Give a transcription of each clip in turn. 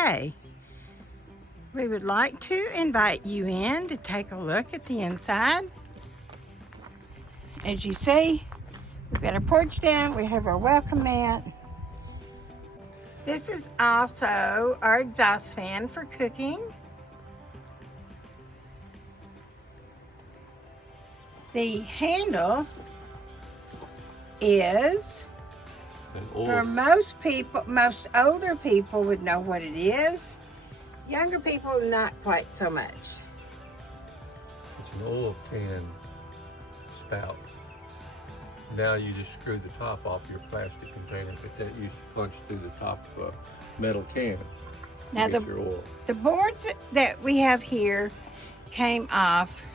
okay. We would like to invite you in to take a look at the inside. As you see, we've got our porch down, we have our welcome mat. This is also our exhaust fan for cooking. The handle is, for most people, most older people would know what it is. Younger people, not quite so much. It's an oil can spout. Now you just screw the top off your plastic container, but that used to punch through the top of a metal can Now to get your oil. The boards that we have here came off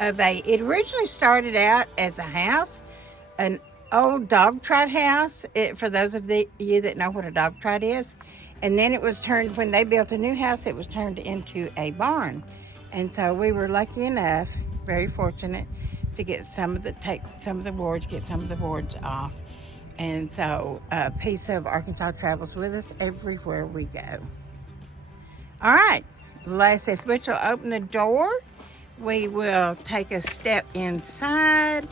of it originally started out as a house, an old dog trot house, for those of you that know what a dog trot is. And then it was turned, when they built a new house, it was turned into a barn. And so we were lucky enough, very fortunate, to get take some of the boards off. And so a piece of Arkansas travels with us everywhere we go. All right, if Butch will open the door, we will take a step inside.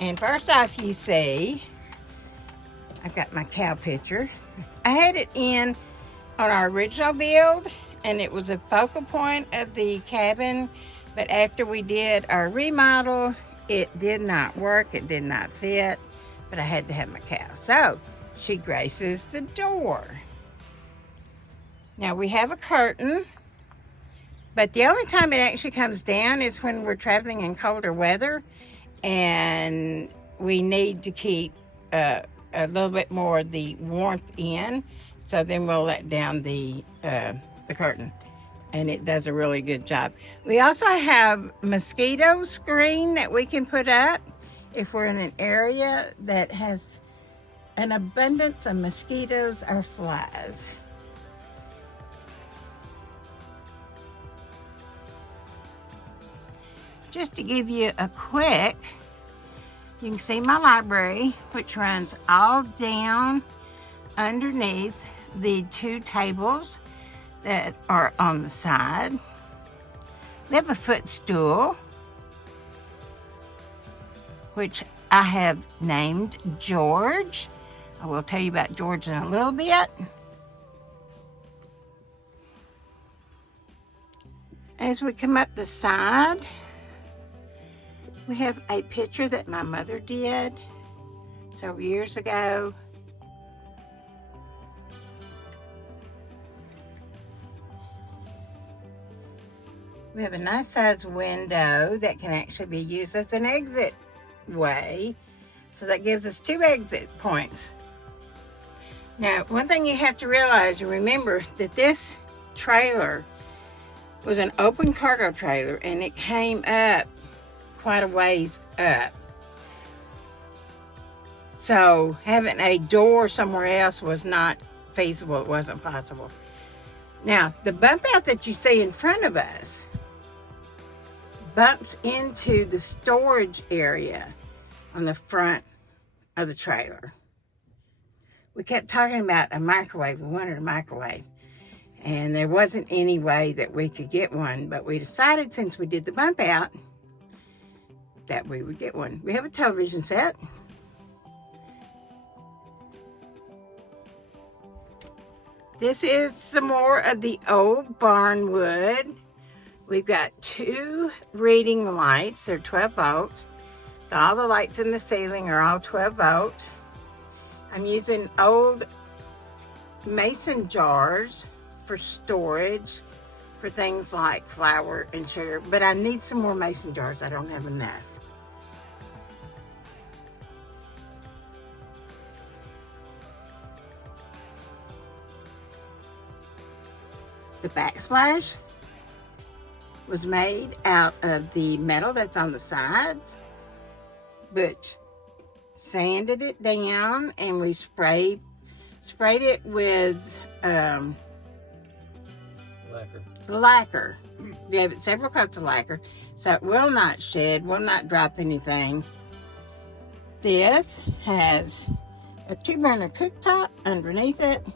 And first off, you see, I've got my cow picture. I had it in on our original build, and it was a focal point of the cabin. But after we did our remodel, it did not work. It did not fit, but I had to have my cow. So she graces the door. Now we have a curtain, but the only time it actually comes down is when we're traveling in colder weather and we need to keep a little bit more of the warmth in. So then we'll let down the curtain, and it does a really good job. We also have mosquito screen that we can put up if we're in an area that has an abundance of mosquitoes or flies. Just to give you a quick, you can see my library, which runs all down underneath the two tables that are on the side. We have a footstool, which I have named George. I will tell you about George in a little bit. As we come up the side, we have a picture that my mother did several years ago. We have a nice sized window that can actually be used as an exit way. So that gives us 2 exit points. Now, one thing you have to realize and remember that this trailer was an open cargo trailer, and it came up quite a ways up. So having a door somewhere else was not feasible. It wasn't possible. Now, the bump out that you see in front of us bumps into the storage area on the front of the trailer. We kept talking about a microwave. We wanted a microwave, and there wasn't any way that we could get one, but we decided, since we did the bump out, that we would get one. We have a television set. This is some more of the old barn wood. We've got 2 reading lights. They're 12 volt. All the lights in the ceiling are all 12 volt. I'm using old mason jars for storage for things like flour and sugar, but I need some more mason jars. I don't have enough. The backsplash was made out of the metal that's on the sides. Butch sanded it down, and we sprayed it with lacquer. Gave it several coats of lacquer, so it will not shed, will not drop anything. This has a 2-burner cooktop underneath it.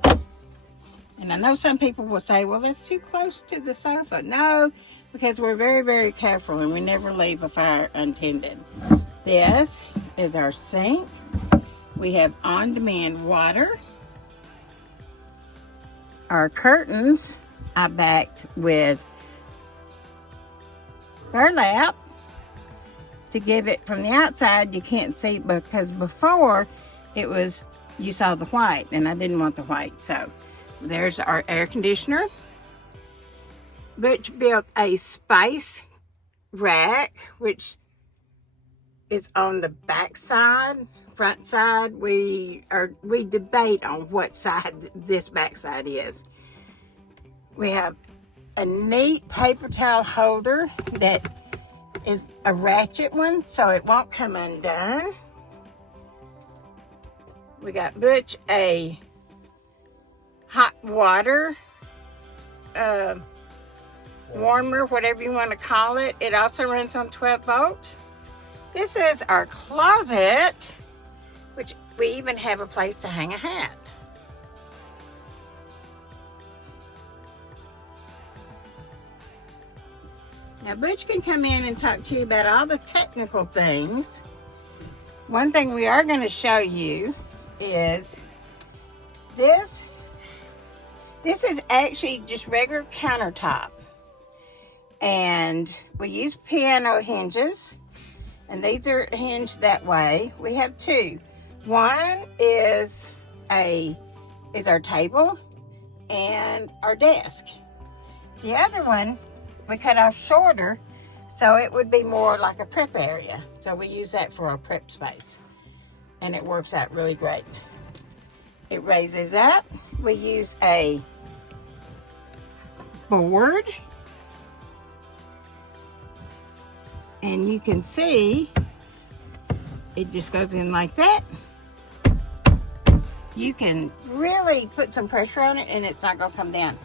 And I know some people will say, well, that's too close to the sofa. No, because we're very, very careful and we never leave a fire untended. This is our sink. We have on-demand water. Our curtains I backed with burlap to give it from the outside. You can't see because before it was, you saw the white and I didn't want the white. So there's our air conditioner. Butch built a spice rack, which is on the back side. Front side, we debate on what side this back side is. We have a neat paper towel holder that is a ratchet one, so it won't come undone. We got Butch a hot water warmer, whatever you want to call it. It also runs on 12 volt. This is our closet, which we even have a place to hang a hat. Now Butch can come in and talk to you about all the technical things. One thing we are going to show you is this. This is actually just regular countertop. And we use piano hinges. And these are hinged that way. We have two. One is our table and our desk. The other one we cut off shorter, so it would be more like a prep area. So we use that for our prep space. And it works out really great. It raises up. We use a board. And you can see it just goes in like that. You can really put some pressure on it and it's not going to come down.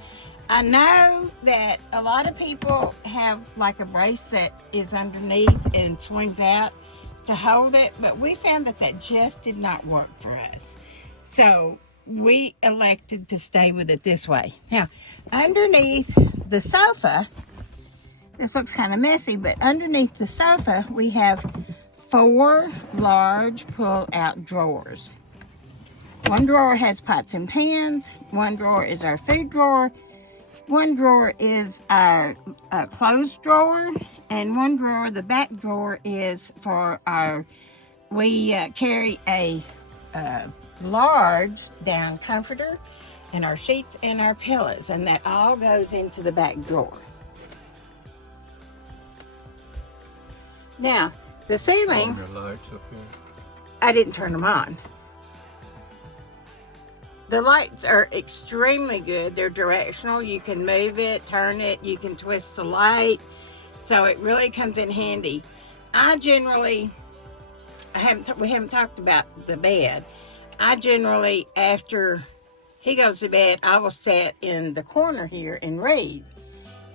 I know that a lot of people have like a brace that is underneath and swings out to hold it, but we found that that just did not work for us. So we elected to stay with it this way. Now, underneath the sofa, this looks kind of messy, but underneath the sofa, we have 4 large pull-out drawers. One drawer has pots and pans. One drawer is our food drawer. One drawer is our clothes drawer. And one drawer, the back drawer, is for our, we carry a large down comforter and our sheets and our pillows. And that all goes into the back drawer. Now, the ceiling, lights up here. I didn't turn them on. The lights are extremely good. They're directional. You can move it, turn it, you can twist the light. So it really comes in handy. We haven't talked about the bed. I generally, after he goes to bed, I will sit in the corner here and read.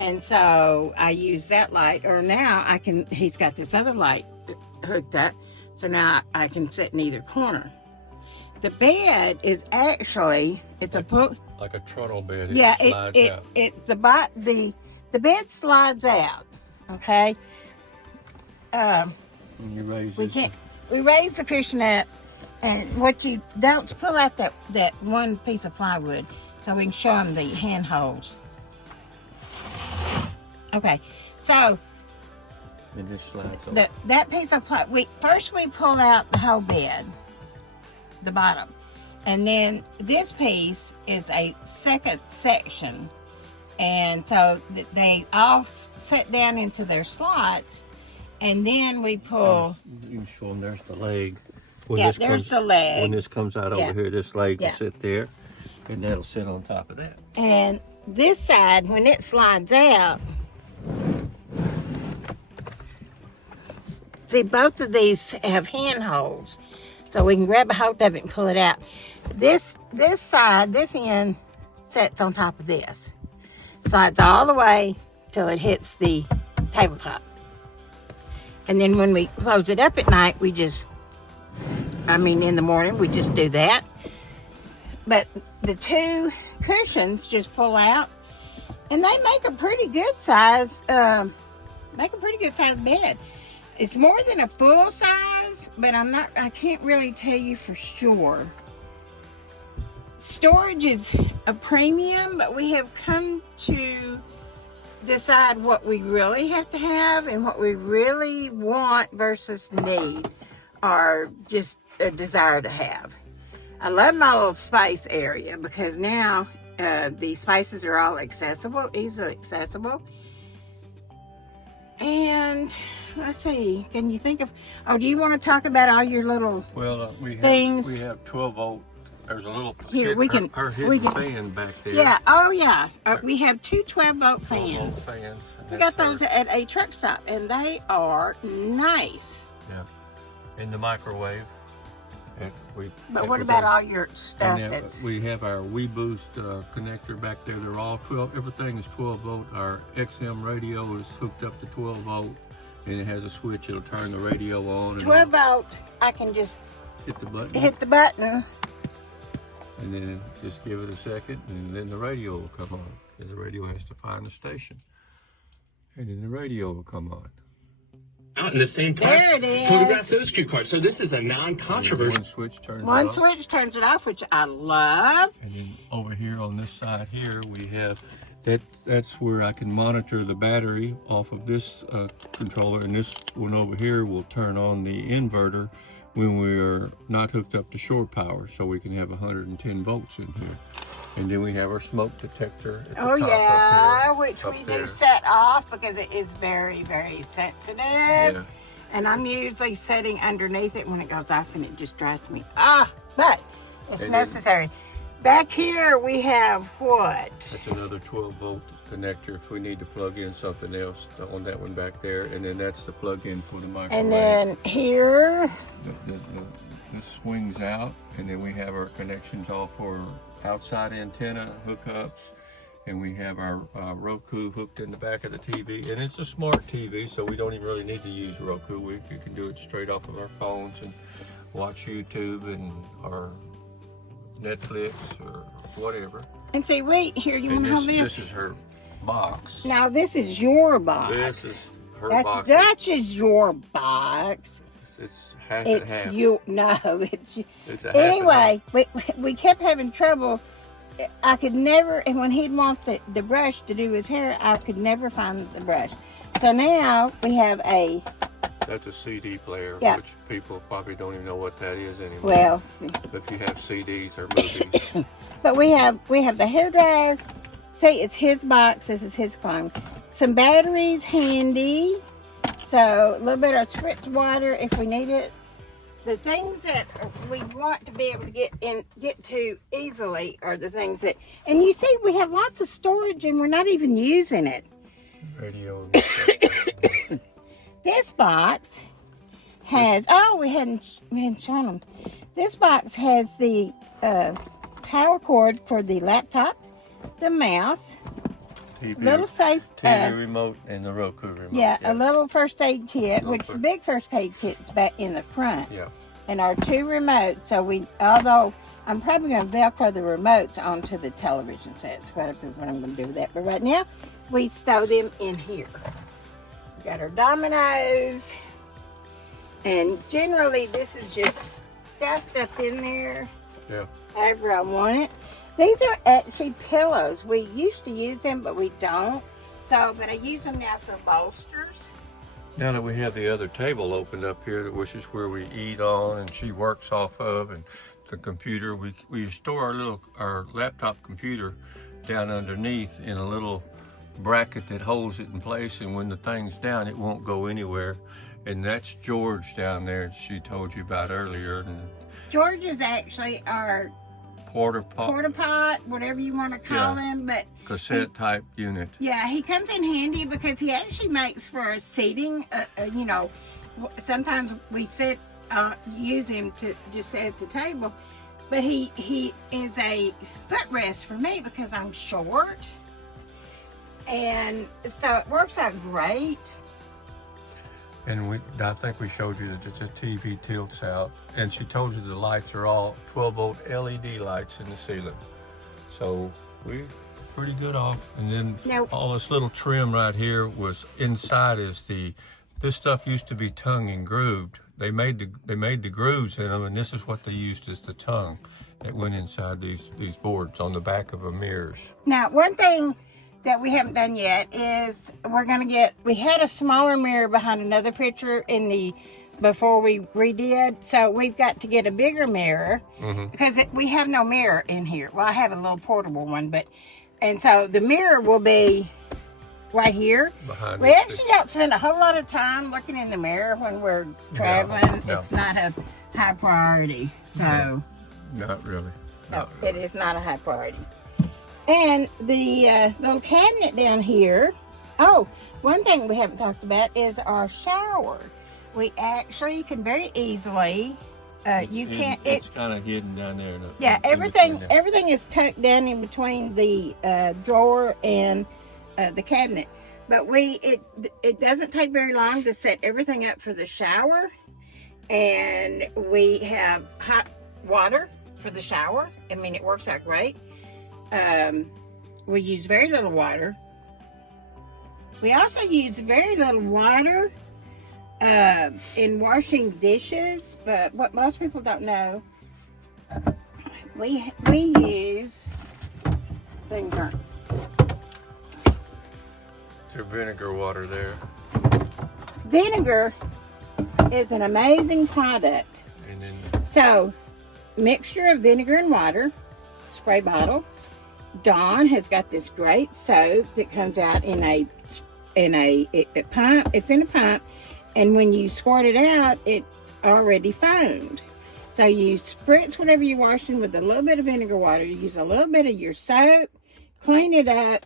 And so I use that light, or now he's got this other light hooked up, so now I can sit in either corner. The bed is actually, it's like a trundle bed. Yeah, The bed slides out, okay? and you raise We raise the cushion up, and what you don't pull out that one piece of plywood, so we can show them the handholds. Okay, so and this slides over. that piece of plywood, first we pull out the whole bed, the bottom, and then this piece is a second section, and so they all set down into their slots, and then we pull. You can show them there's the leg. There's the leg. When this comes out over here, this leg will Yeah. sit there, and that'll sit on top of that. And this side, when it slides out, see, both of these have handholds, so we can grab a hold of it and pull it out. This side, this end, sits on top of this. Slides all the way till it hits the tabletop. And then when we close it up at night, we just in the morning, we just do that. But the two cushions just pull out, and they make a pretty good size, bed. It's more than a full size, but I can't really tell you for sure. Storage is a premium, but we have come to decide what we really have to have and what we really want versus need, or just a desire to have. I love my little space area because now the spaces are all accessible, easily accessible. And let's see, can you think of, do you want to talk about all your little things? We have 12 volt. There's a little here, hidden fan back there. Yeah, we have two 12-volt fans. 12 volt fans. We got those at a truck stop, and they are nice. Yeah, in the microwave. But what about all your stuff we have our WeBoost connector back there. They're all 12, everything is 12 volt. Our XM radio is hooked up to 12 volt, and it has a switch. It'll turn the radio on. 12 volt, I can just hit the button. And then just give it a second, and then the radio will come on, because the radio has to find the station. And then the radio will come on. Out in the same press. There it is. Photograph those cue cards. So this is a non-controversial. One switch turns it off. Which I love. And then over here on this side here, we have that's where I can monitor the battery off of this controller, and this one over here will turn on the inverter when we are not hooked up to shore power, so we can have 110 volts in here. And then we have our smoke detector at the top up here, which we do set off because it is very, very sensitive. Yeah. And I'm usually setting underneath it when it goes off, and it just drives me but it's necessary. Back here we have what? That's another 12 volt connector if we need to plug in something else on that one back there. And then that's the plug-in for the microwave. And then here, this swings out, and then we have our connections all for outside antenna hookups, and we have our Roku hooked in the back of the TV. And it's a smart TV, so we don't even really need to use Roku. We can do it straight off of our phones and watch YouTube and our Netflix or whatever. And see, wait, here, you want to hold this? This is her box. Now, this is your box. This is her box. That's just your box. It's half and half. It's a half. Anyway, we kept having trouble. I could never, and when he'd want the brush to do his hair, I could never find the brush. So now we have that's a CD player, yeah. Which people probably don't even know what that is anymore. Well, if you have CDs or movies. But we have the hairdryer. See, it's his box. This is his clone. Some batteries handy. So a little bit of spritz water if we need it. The things that we want to be able to get to easily are the things that, and you see, we have lots of storage and we're not even using it. Radio. This box has, we hadn't shown them. This box has the power cord for the laptop, the mouse, little safe TV remote, and the Roku remote. Yeah, a little first aid kit, which the big first aid kit's back in the front. Yeah. And our two remotes. So although I'm probably going to Velcro the remotes onto the television sets, whatever what I'm going to do with that. But right now, we stow them in here. We got our dominoes, and generally this is just stuffed up in there. Yeah. However I want it. These are actually pillows. We used to use them, but we don't. But I use them now for bolsters. Now that we have the other table opened up here, which is where we eat on and she works off of, and the computer, we store our laptop computer down underneath in a little bracket that holds it in place, and when the thing's down, it won't go anywhere. And that's George down there, she told you about earlier. And George is actually our porta pot, whatever you want to call him, but cassette type unit. Yeah, he comes in handy because he actually makes for seating. Sometimes we use him to just sit at the table, but he is a footrest for me because I'm short, and so it works out great. And I think we showed you that the TV tilts out, and she told you the lights are all 12-volt LED lights in the ceiling. So we pretty good off. And then Now- all this little trim right here was inside this stuff used to be tongue and grooved. They made the grooves in them, and this is what they used as the tongue that went inside these boards on the back of the mirrors. Now, one thing that we haven't done yet is we had a smaller mirror behind another picture before we redid. So we've got to get a bigger mirror because we have no mirror in here. Well, I have a little portable one, and so the mirror will be right here. Behind We this actually don't spend a whole lot of time looking in the mirror when we're traveling. no. It's not a high priority. So Not really. no, it is not a high priority. And the little cabinet down here. Oh, one thing we haven't talked about is our shower. We actually can very easily. It's kind of hidden down there. Yeah, everything is tucked down in between the drawer and the cabinet. But it doesn't take very long to set everything up for the shower. And we have hot water for the shower. I mean, it works out great. We use very little water. We also use very little water in washing dishes, but what most people don't know, we use things aren't. There's vinegar water there. Vinegar is an amazing product. And then So, mixture of vinegar and water, spray bottle. Dawn has got this great soap that comes out in a pump. It's in a pump, and when you squirt it out, it's already foamed. So you spritz whatever you're washing with a little bit of vinegar water. You use a little bit of your soap, clean it up,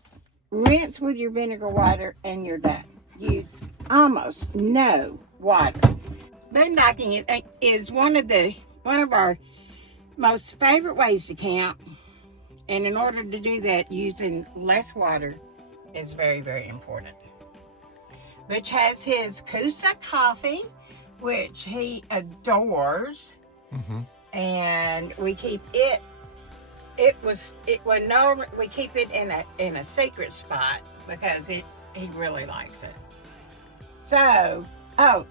rinse with your vinegar water, and you're done. Use almost no water. Boondocking is one of our most favorite ways to camp. And in order to do that, using less water is very, very important. Butch has his Coosa coffee, which he adores. And we keep it. We keep it in a secret spot because he really likes it. So,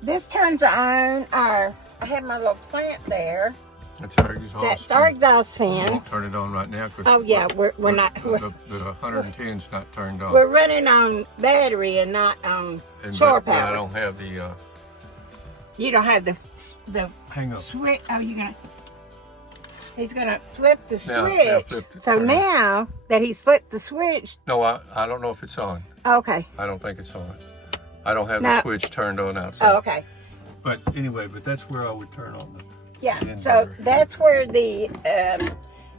this turns on I have my little plant there. that's our exhaust. That's our exhaust fan. We'll turn it on right now. Oh yeah, we're not. The 110's not turned on. We're running on battery and not on shore But I power. don't have the. You don't have the Hang on. switch. Oh, he's gonna flip the Now switch. flip it, So turn it. now that he's flipped the switch, No, I don't know if it's on. okay. I don't think it's on. I don't have No. the switch turned on outside. Oh, okay. But anyway, that's where I would turn on the. Yeah. Inverter. So that's where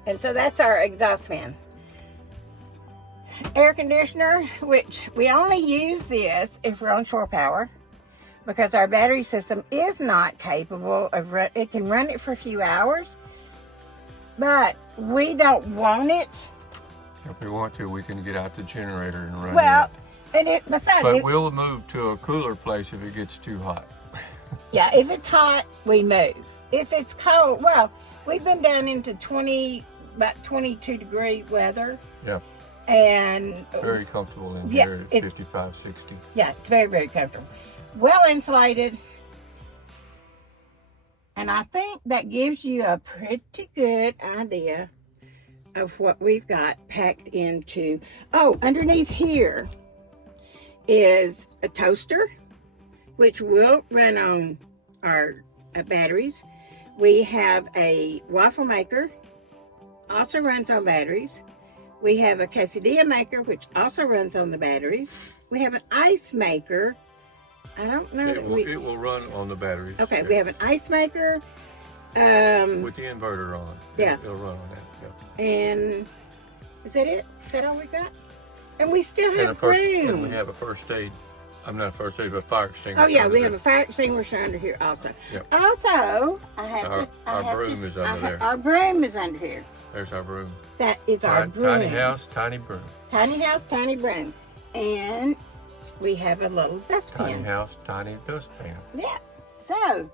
and so that's our exhaust fan. Air conditioner, which we only use this if we're on shore power, because our battery system is not capable of it can run it for a few hours, but we don't want it. If we want to, we can get out the generator and run Well, it. and besides, But we'll move to a cooler place if it gets too hot. yeah, if it's hot, we move. If it's cold, well, we've been down into about 22 degree weather, Yeah, and very comfortable in Yeah, here at it's- 55, 60. yeah, it's very, very comfortable. Well insulated. And I think that gives you a pretty good idea of what we've got packed into. Oh, underneath here is a toaster, which will run on our batteries. We have a waffle maker, also runs on batteries. We have a quesadilla maker, which also runs on the batteries. We have an ice maker. I don't know. It will run on the batteries. Okay, yeah. we have an ice maker. With the inverter on. Yeah. It'll run on that. Yeah. And is that it? Is that all we got? And we still And, have and room. we have a first aid. I'm not first aid, but fire extinguisher. Oh yeah, we under have a fire extinguisher under here also. Yep. Also, Our broom is under there. Our broom is under here. There's our broom. That is our broom. Tiny house, tiny broom. Tiny house, tiny broom. And we have a little Tiny dustpan. house, tiny dustpan. Yeah. So,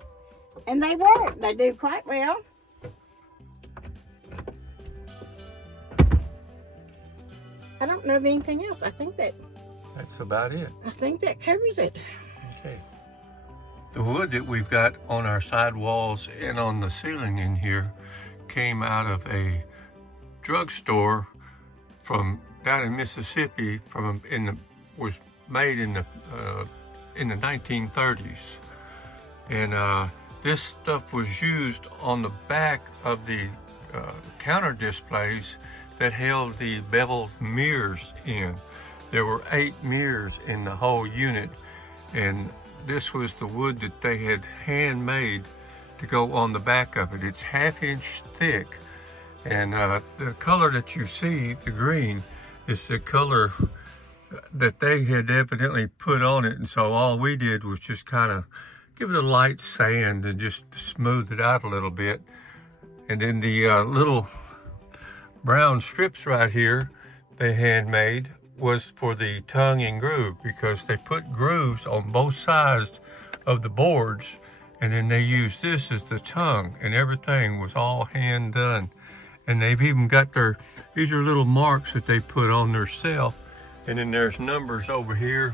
and they work. They do quite well. I don't know of anything else. I think that That's about it. covers it. Okay. The wood that we've got on our side walls and on the ceiling in here came out of a drugstore from down in Mississippi. Was made in the 1930s, and this stuff was used on the back of the counter displays that held the beveled mirrors in. There were 8 mirrors in the whole unit, and this was the wood that they had handmade to go on the back of it. It's 1/2 inch thick, and the color that you see, the green, is the color that they had evidently put on it, and so all we did was just kind of give it a light sand and just smooth it out a little bit. And then the little brown strips right here they handmade was for the tongue and groove, because they put grooves on both sides of the boards, and then they used this as the tongue, and everything was all hand done. And they've even got these are little marks that they put on their self, and then there's numbers over here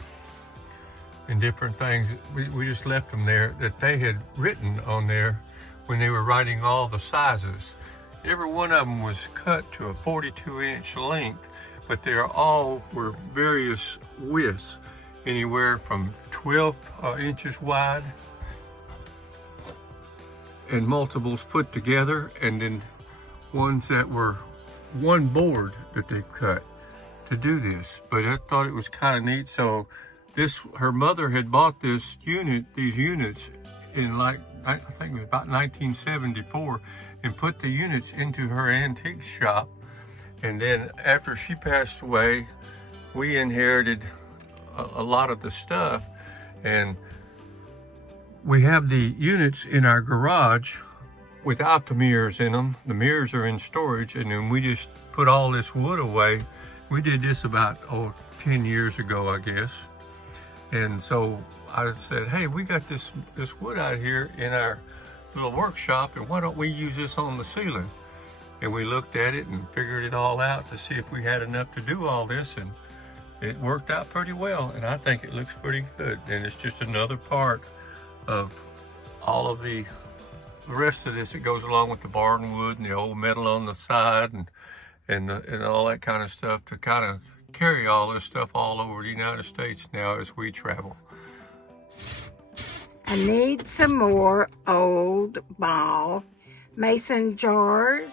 and different things. We just left them there that they had written on there when they were writing all the sizes. Every one of them was cut to a 42-inch length, but they all were various widths, anywhere from 12 inches wide and multiples put together, and then ones that were one board that they cut to do this. But I thought it was kind of neat. So her mother had bought these units in, like, I think it was about 1974, and put the units into her antique shop. And then after she passed away, we inherited a lot of the stuff, and we have the units in our garage without the mirrors in them. The mirrors are in storage, and then we just put all this wood away. We did this about 10 years ago, I guess. And so I said, hey, we got this wood out here in our little workshop, and why don't we use this on the ceiling? And we looked at it and figured it all out to see if we had enough to do all this, and it worked out pretty well, and I think it looks pretty good. And it's just another part of all of the rest of this that goes along with the barn wood and the old metal on the side, and all that kind of stuff, to kind of carry all this stuff all over the United States now as we travel. I need some more old ball mason jars